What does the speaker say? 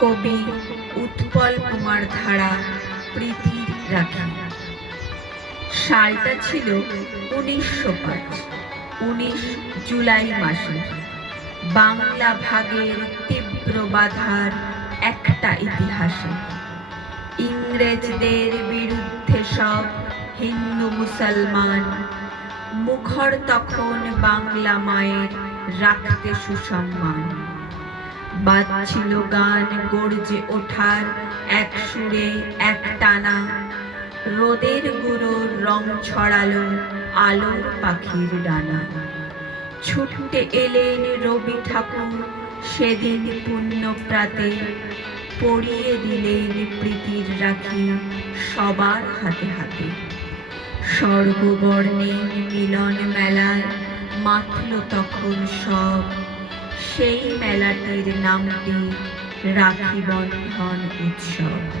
কবি উৎপল কুমার ধারা প্রীতির রাখি। সালটা ছিল 1905, 19 জুলাই মাসে। বাংলা ভাগের তীব্র বাধার একটা ইতিহাসে। ইংরেজদের বিরুদ্ধে সব হিন্দু মুসলমান, মুখর তখন বাংলা মায়ের রাখতে সুসম্মান। বাজছিল গান গর্জে ওঠার এক সুরে এক টানা, রোদের গুঁড়োর রং ছড়ালো আলোর পাখির ডানা। ছুটতে এলেন রবি ঠাকুর সেদিন পুণ্যপ্রাতে, পরিয়ে দিলেন প্রীতির রাখি সবার হাতে হাতে। সর্ববর্ণের মিলন মেলায় মাতল তখন সব, সেই মেলাটির নামটি রাখি বন্ধন উৎসব।